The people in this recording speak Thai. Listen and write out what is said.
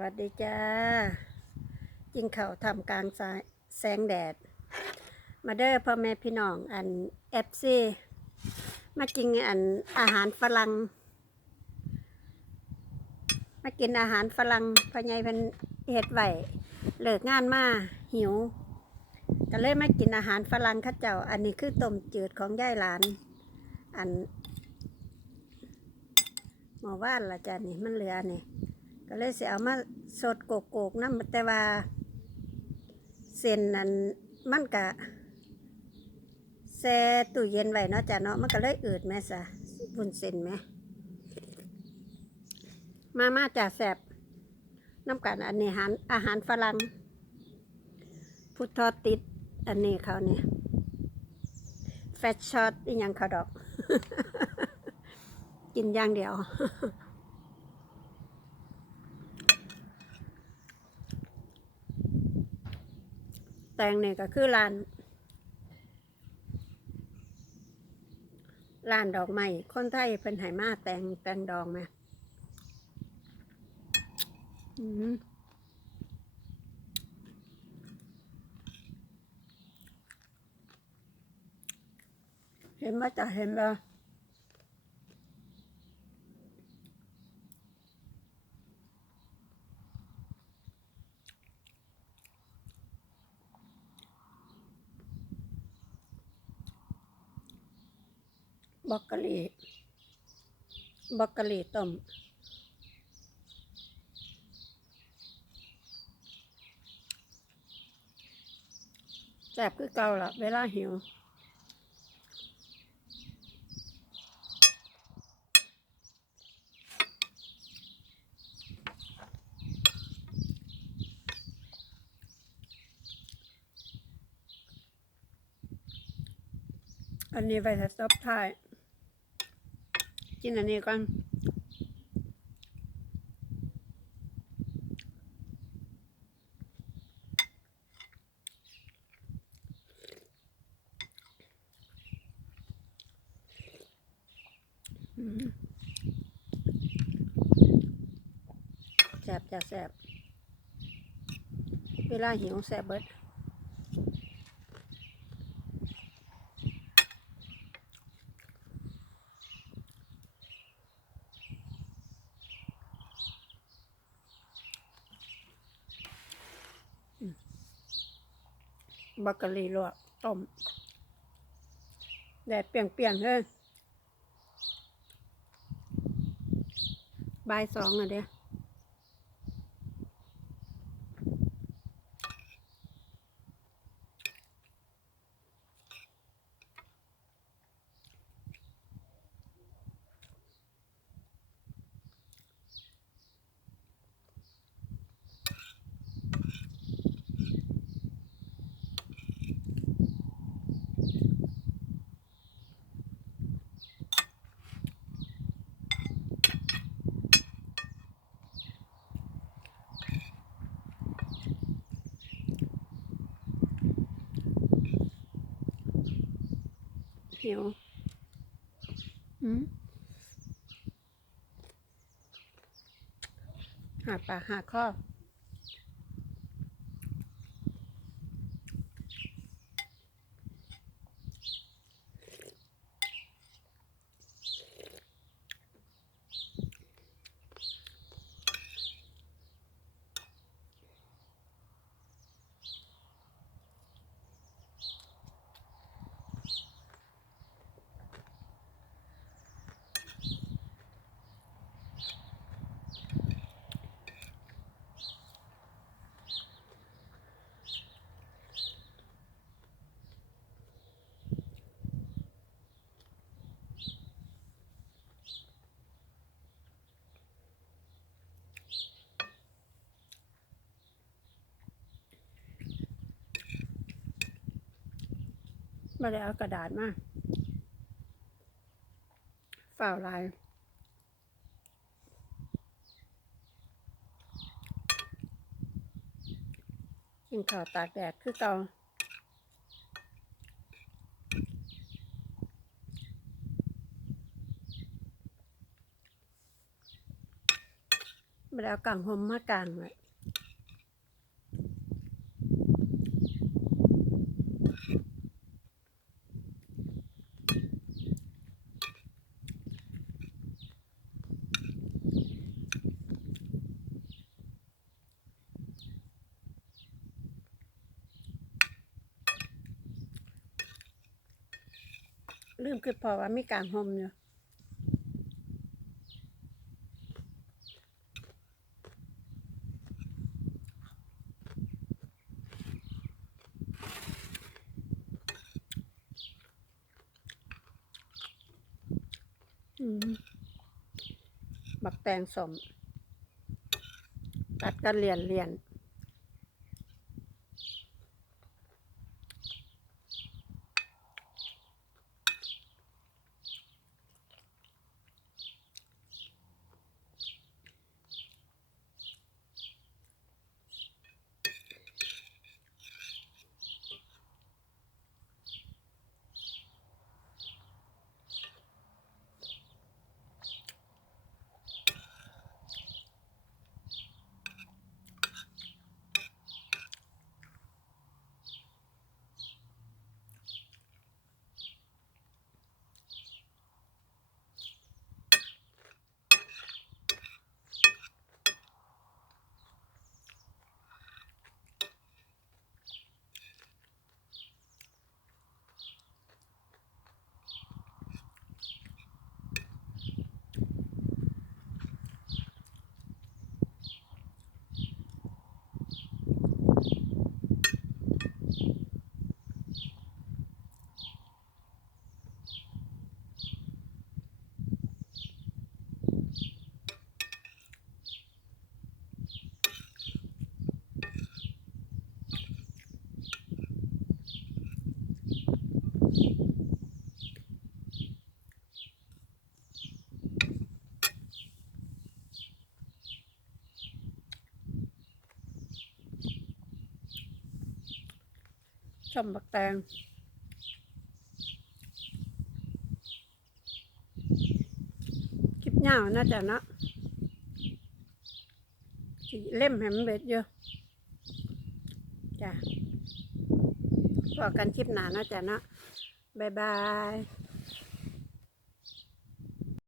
วัสดีจ้ากินข้าทำกลางสายแสงแดด มาเด้อพ่อแม่พี่น้องอันเอฟซีมากินอันอาหารฝรั่งมากินอาหารฝรั่งพ่อใหญ่เป็นเฮ็ดไว้เลิกงานมาหิวก็เลยมากินอาหารฝรั่งข้าเจ้า อันนี้คือต้มจืดของยายหลาน อันหมอว่านละจ้ะนี่มันเหลือนี่ ก็เลยสิเอามาสดโกโกกๆน้ำแต่ว่าเส้นนั้นมันกะแช่ตู้เย็นไว้เนาะจ้ะเนาะมันก็เลยอืดแม่ซะบุญเส้นไหมมามาจ่าแสบน้ำกันอันนี้อาหารอาหารฝรั่งพุทธอติด อันนี้เขาเนี่ยแฟตช็อตอีหยังเขาดอก กินอย่างเดียว แตงเนี่ยก็คือร้านร้านดอกไม้คนไทยเป็นไหมาแตงแตงดองไหมอืมเห็นไหมจะเห็นแบรอกโกลีบรอกโกลีต้มแซ่บคือเก่าละเวลาหิวอันนี้ไปสต็อปท้าย กินอันนี้ก่อนแสบจะแสบเวลาหิวแสบเบิด บักกะลีลวกต้มแดดเปลี่ยนๆเลยบ่ายสองอะเดีย วหิวอืมหาปากหาข้อ ม่ได้เอากระดาษมาฝ่าวลายกินข้าวตากแดดคือเก่าไม่ได้เอากางหมมากลางเลย ลืมคือพอว่ามีกลางหมอยู่อืมบักแตงสมตัดกันเรียนเรียน ชมบักแตงคลิปยาวน่าจะนะสิเล่มแหมนเบ็ดเยอะจ้ะพอกันคลิปหนาน่าจะนะบายบาย